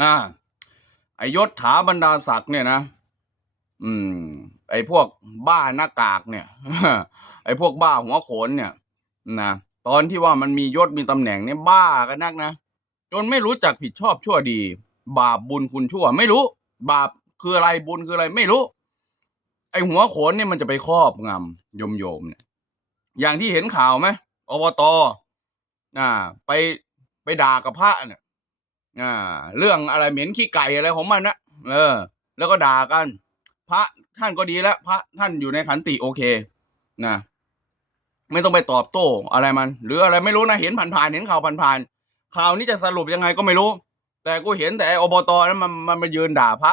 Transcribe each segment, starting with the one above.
อ่าไอยศถาบรรดาศักดิ์เนี่ยนะ อืม ไอพวกบ้าหน้ากากเนี่ย ไอพวกบ้าหัวโขนเนี่ยนะตอนที่ว่ามันมียศมีตำแหน่งเนี่ยบ้ากันนักนะจนไม่รู้จักผิดชอบชั่วดี บาปบุญคุณชั่ว ไม่รู้ บาปคืออะไรบุญคืออะไร ไม่รู้ ไอหัวโขนเนี่ยมันจะไปครอบงำโยมโยมเนี่ยอย่างที่เห็นข่าวไหมอบตอ่า ไปไปด่ากับพระเนี่ย อ่า เรื่องอะไรเหม็นขี้ไก่อะไรของมันนะเออ แล้วก็ด่ากัน พระท่านก็ดีแล้ว พระท่านอยู่ในขันติโอเคนะไม่ต้องไปตอบโต้อะไรมัน หรืออะไรไม่รู้นะเห็นผ่านๆเห็นข่าวผ่านๆข่าวนี้จะสรุปยังไงก็ไม่รู้ แต่กูเห็นแต่อบตนั้นมันมันมายืนด่าพระ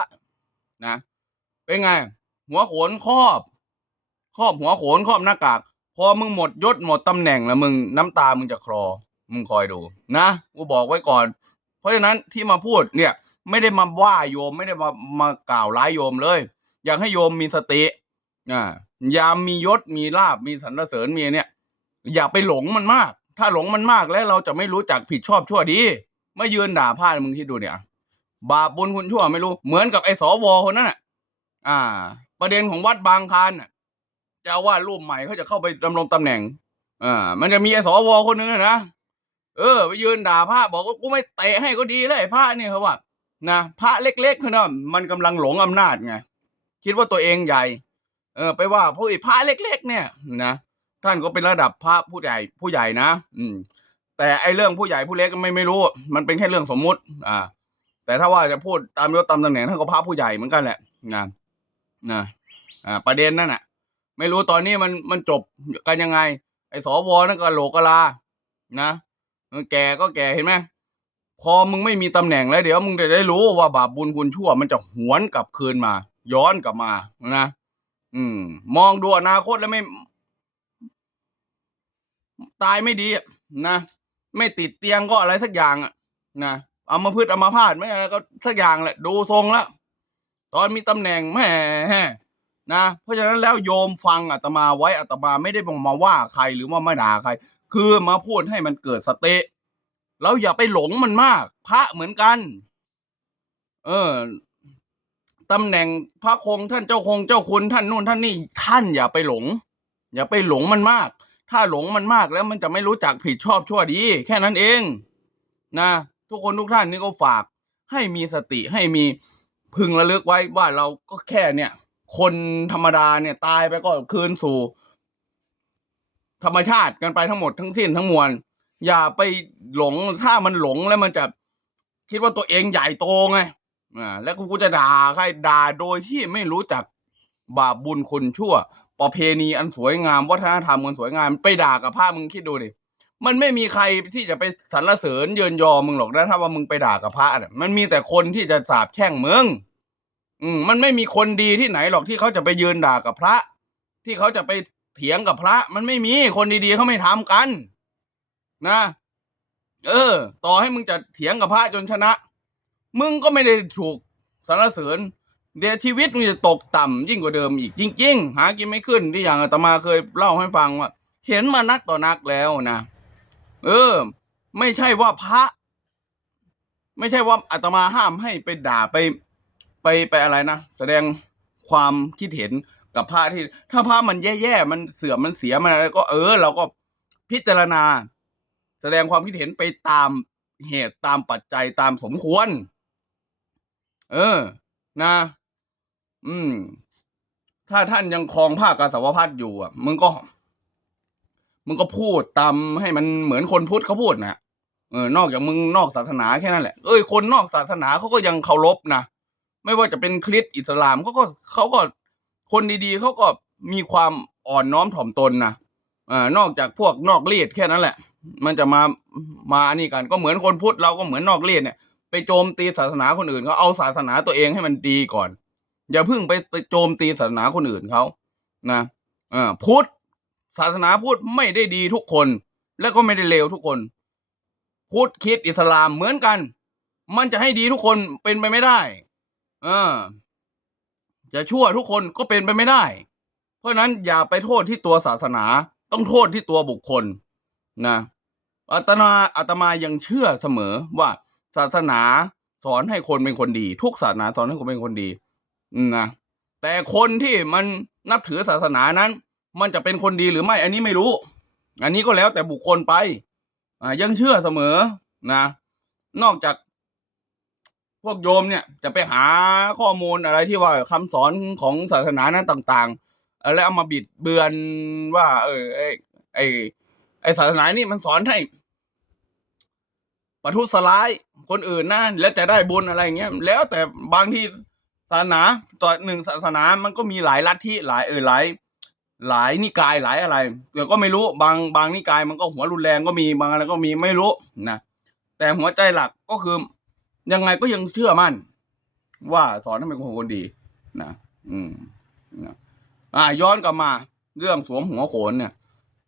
นะเป็นไง หัวโขนครอบครอบหัวโขนครอบหน้ากากพอมึงหมดยศหมดตำแหน่งแล้วมึงน้ำตามึงจะคลอ มึงคอยดู นะกูบอกไว้ก่อน ราะฉะนั้นที่มาพูดเนี่ยไม่ได้มาว่าโยมไม่ได้มามากล่าวร้ายโยมเลย อยากให้โยมมีสติอ่ายามมียศมีลาบมีสรรเสริญมีเนี่ย อย่าไปหลงมันมาก ถ้าหลงมันมากแล้วเราจะไม่รู้จักผิดชอบชั่วดีไม่ยืนด่าพลาดมึงคิดดูเนี่ย บาปบุญคุณชั่วไม่รู้เหมือนกับไอ้สวคนนั้นน่ะ อ่า ประเด็นของวัดบางคานน่ะจ้าอาว่ารูปใหม่เขาจะเข้าไปดำรงตำแหน่งอ่ามันจะมีไอ้สวคนนึงนะ เออไปยืนด่าพระบอกว่ากูไม่เตะให้ก็ดีเลยไอ้พระเนี่ยเขาว่านะพระเล็กๆเขานะมันกำลังหลงอำนาจไงคิดว่าตัวเองใหญ่ เออ ไปว่าพวกไอ้พระเล็ก ๆ เนี่ยนะท่านก็เป็นระดับพระผู้ใหญ่ผู้ใหญ่นะอืม แต่ไอ้เรื่องผู้ใหญ่ผู้เล็กไม่ไม่รู้ มันเป็นแค่เรื่องสมมุติ อ่า แต่ถ้าว่าจะพูดตามยศตามตำแหน่งท่านก็พระผู้ใหญ่เหมือนกันแหละนะนะอ่าประเด็นนั่นน่ะ ไม่รู้ตอนนี้มันมันจบกันยังไง ไอ้สวนั่นก็โหลกกะลานะ แกก็แกเห็นไหมพอมึงไม่มีตำแหน่งแล้วเดี๋ยวมึงจะได้รู้ว่าบาปบุญคุณชั่ว มันจะหวนกลับคืนมา ย้อนกลับมานะอืม มองดูอนาคตแล้วไม่ ตายไม่ดีนะไม่ติดเตียงก็อะไรสักอย่างอะนะเอามาพืชเอามาพาดไม่อะไรก็สักอย่างแหละดูทรงแล้วตอนมีตำแหน่งแหม่นะเพราะฉะนั้นแล้วโยมฟังอาตมาไว้อาตมาไม่ได้บอกมาว่าใครหรือว่าไมาด่าใคร คือมาพูดให้มันเกิดสติแล้วอย่าไปหลงมันมาก พระเหมือนกัน เออตำแหน่งพระคงท่านเจ้าคงเจ้าคุณท่านนู่นท่านนี่ท่านอย่าไปหลง อย่าไปหลงมันมาก ถ้าหลงมันมากแล้วมันจะไม่รู้จักผิดชอบชั่วดี แค่นั้นเอง นะทุกคนทุกท่านนี่ก็ฝาก ให้มีสติให้มีพึงระลึกไว้ว่าเราก็แค่เนี่ย คนธรรมดาเนี่ยตายไปก็คืนสู่ ธรรมชาติกันไปทั้งหมดทั้งสิ้นทั้งมวล อย่าไปหลงถ้ามันหลงแล้วมันจะคิดว่าตัวเองใหญ่โตไงอ่าแล้วกูจะด่าใครด่าโดยที่ไม่รู้จักบาปบุญคุณชั่ว ประเพณีอันสวยงามวัฒนธรรมอันสวยงามไปด่ากับพระมึงคิดดูดิมันไม่มีใครที่จะไปสรรเสริญเยินยอมึงหรอกนะถ้าว่ามึงไปด่ากับพระเนี่ยมันมีแต่คนที่จะสาบแช่งมึงอืมมันไม่มีคนดีที่ไหนหรอกที่เขาจะไปยืนด่ากับพระ ที่เขาจะไป เถียงกับพระมันไม่มีคนดีๆเขาไม่ทำกัน นะ เออ ต่อให้มึงจะเถียงกับพระจนชนะ มึงก็ไม่ได้ถูกสรรเสริญเดี๋ยวชีวิตมึงจะตกต่ำยิ่งกว่าเดิมอีกจริง ๆ หากินไม่ขึ้นที่อย่างอาตมาเคยเล่าให้ฟังว่าเห็นมานักต่อนักแล้วนะเออ ไม่ใช่ว่าพระ ไม่ใช่ว่าอาตมาห้ามให้ไปด่าไป ไปไปอะไรนะแสดงความคิดเห็น กับพระที่ ถ้าพระมันแย่ๆมันเสื่อมมันเสียมันอะไรก็เออ เราก็พิจารณา แสดงความคิดเห็นไปตามเหตุตามปัจจัยตามสมควร เออ นะ อืม ถ้าท่านยังครองผ้ากาสาวพัดอยู่อะมึงก็มึงก็พูดตามให้มันเหมือนคนพุทธเขาพูดนะเออนอกจากมึงนอกศาสนาแค่นั้นแหละเอ้ยคนนอกศาสนาเขาก็ยังเคารพนะไม่ว่าจะเป็นคริสต์อิสลามเขาก็เขาก็ คนดีๆเขาก็มีความอ่อนน้อมถ่อมตนนะอ่านอกจากพวกนอกเลียดแค่นั้นแหละ มันจะมามาอันนี้กันก็เหมือนคนพุทธเราก็เหมือนนอกเลียดเนี่ยไปโจมตีศาสนาคนอื่นเขาเอาศาสนาตัวเองให้มันดีก่อน อย่าเพิ่งไปโจมตีศาสนาคนอื่นเขานะอพุทธศาสนาพุทธไม่ได้ดีทุกคน และก็ไม่ได้เลวทุกคนพุทธคิดอิสลามเหมือนกัน มันจะให้ดีทุกคนเป็นไปไม่ได้ เออ จะชั่วทุกคนก็เป็นไปไม่ได้ เพราะนั้นอย่าไปโทษที่ตัวศาสนา ต้องโทษที่ตัวบุคคลนะอาตมาอาตมายังเชื่อเสมอว่าศาสนาสอนให้คนเป็นคนดี ทุกศาสนาสอนให้คนเป็นคนดีนะแต่คนที่มันนับถือศาสนานั้น มันจะเป็นคนดีหรือไม่ อันนี้ไม่รู้ อันนี้ก็แล้วแต่บุคคลไป อ่ายังเชื่อเสมอนะ นอกจาก พวกโยมเนี่ยจะไปหาข้อมูลอะไรที่ว่าคำสอนของศาสนานั้นต่างๆ แล้วเอามาบิดเบือนว่า เออไอไอไอศาสนานี่มันสอนให้ประทุษร้ายคนอื่นนะแล้วจะได้บุญอะไรเงี้ยแล้วแต่บางที่ศาสนาต่อหนึ่งศาสนามันก็มีหลายลัทธิหลายเออหลายหลายนิกายหลายอะไรเดี๋ยวก็ไม่รู้บางบางนิกายมันก็หัวรุนแรงก็มีบางอะไรก็มีไม่รู้นะแต่หัวใจหลักก็คือ ยังไงก็ยังเชื่อมั่น ว่าสอนให้เป็นคนคนดีนะอืมนะอ่า ย้อนกลับมา เรื่องสวมหัวโขนเนี่ย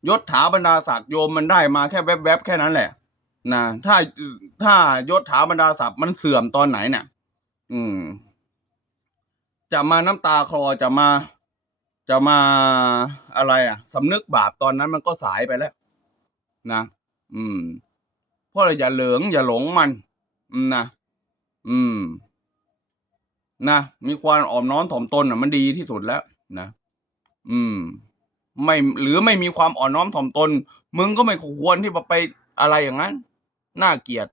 ยศถาบรรดาศักดิ์โยมมันได้มาแค่แวบๆแค่นั้นแหละนะถ้าถ้ายศถาบรรดาศักดิ์มันเสื่อมตอนไหนเนี่ยอืม จะมาน้ำตาคลอจะมา จะมาอะไร อะสำนึกบาปตอนนั้นมันก็สายไปแล้ว นะอืมเพราะเราอย่าเหลิงอย่าหลงมันนะ อืม นะ มีความอ่อมน้อมถ่อมตนอะ มันดีที่สุดแล้วนะ อืม ไม่หรือไม่มีความอ่อนน้อมถ่อมตน มึงก็ไม่ควรที่จะไปอะไรอย่างนั้น น่าเกลียด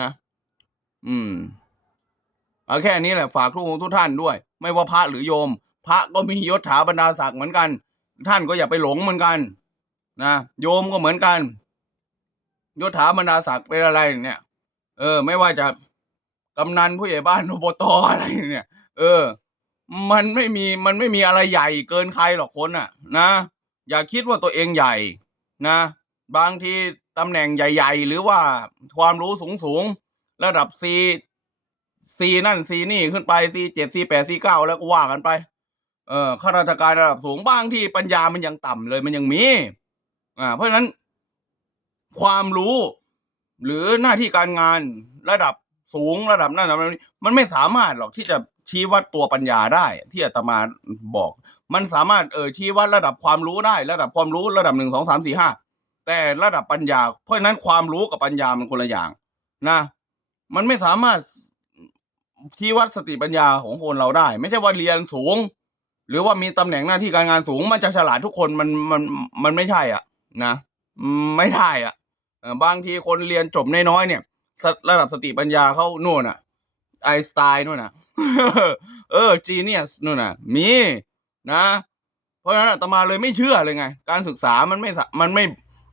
นะ อืมเอาแค่นี้แหละฝากทุกคนทุกท่านด้วย ไม่ว่าพระหรือโยม พระก็มียศถาบรรดาศักดิ์เหมือนกัน ท่านก็อย่าไปหลงเหมือนกันนะโยมก็เหมือนกันยศถาบรรดาศักดิ์เป็นอะไรเนี่ย เออ ไม่ว่าจะ กำนันผู้ใหญ่บ้านอบตอะไรเนี่ย เออ มันไม่มีมันไม่มีอะไรใหญ่เกินใครหรอกคนอะ นะ อย่าคิดว่าตัวเองใหญ่นะ บางทีตำแหน่งใหญ่ ๆ หรือว่าความรู้สูงๆระดับซีซีนั่นซีนี่ขึ้นไปซีเจ็ดซีแปดซีเก้าแล้วก็ว่ากันไป เออข้าราชการระดับสูงบางที่ปัญญามันยังต่ำเลยมันยังมี อ่า เพราะฉะนั้น ความรู้ หรือหน้าที่การงานระดับ สูงระดับนั้นระดับนี้มันไม่สามารถหรอกที่จะชี้วัดตัวปัญญาได้ ที่อาตมาบอก มันสามารถเออชี้วัดระดับความรู้ได้ ระดับความรู้ระดับหนึ่งสองสามสี่ห้าแต่ระดับปัญญา เพราะฉะนั้นความรู้กับปัญญามันคนละอย่างนะ มันไม่สามารถชี้วัดสติปัญญาของคนเราได้ ไม่ใช่ว่าเรียนสูง หรือว่ามีตำแหน่งหน้าที่การงานสูง มันจะฉลาดทุกคนมันมันมันไม่ใช่อะ นะไม่ได้อะบางทีคนเรียนจบน้อยๆเนี่ย ระดับสติปัญญาเขาโน่นอะไอสไตน์นู่นน่ะ เออจีเนียสนู่นน่ะ มีนะ เพราะฉะนั้นอาตมาเลยไม่เชื่อเลยไง การศึกษามันไม่สะมันไม่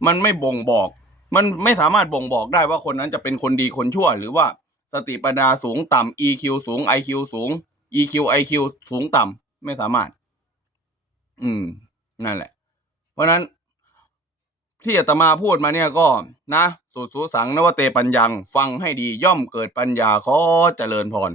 มันไม่บ่งบอก มันไม่สามารถบ่งบอกได้ว่าคนนั้นจะเป็นคนดีคนชั่ว หรือว่าสติปัญญาสูงต่ำ EQ สูง IQ สูง EQ IQ สูงต่ำไม่สามารถ อืม นั่นแหละ เพราะนั้น ที่อาตมาพูดมาเนี่ยก็นะ สุดสูสังนวเตปัญญัง ฟังให้ดีย่อมเกิดปัญญาขอเจริญพร